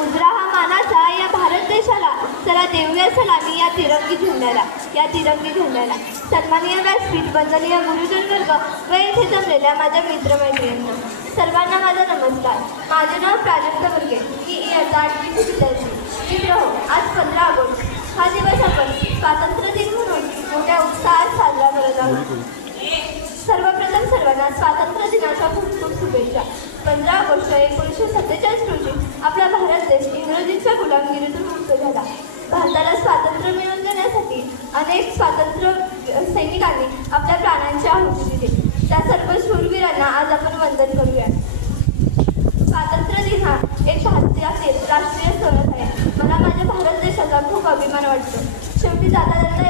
मुजरा हा मानाचा या भारत देशाला, चला देऊया सलामी या तिरंगी झेंड्याला. सन्माननीय व्यासपीठ, वंदनीय गुरुजन वर्ग व येथे जमलेल्या माझ्या मित्रमैत्रिणींना सर्वांना माझा नमस्कार. माझे नाव प्राजक्ता वर्गे, मी इयत्ता 8वीची विद्यार्थी. मित्र हो, आज 15 ऑगस्ट हा दिवस आपण स्वातंत्र्य दिन म्हणून मोठ्या उत्साहात साजरा करत आहोत. सर्वप्रथम सर्वांना स्वातंत्र्य दिनाच्या खूप खूप शुभेच्छा. 15 ऑगस्ट 1947 रोजी आपला भारत देश इंग्रजींच्या गुलामगिरीतून मुक्त झाला. भारताला स्वातंत्र्य मिळवून देण्यासाठी अनेक स्वातंत्र्य सैनिकांनी आपल्या प्राणांची आहुती दिली. त्या सर्व शूरवीरांना आज आपण वंदन करूया. स्वातंत्र्य दिन हा एक भारतीयातील राष्ट्रीय सण आहे. मला माझ्या भारत देशाचा खूप अभिमान वाटतो. शेवटी जाता जाता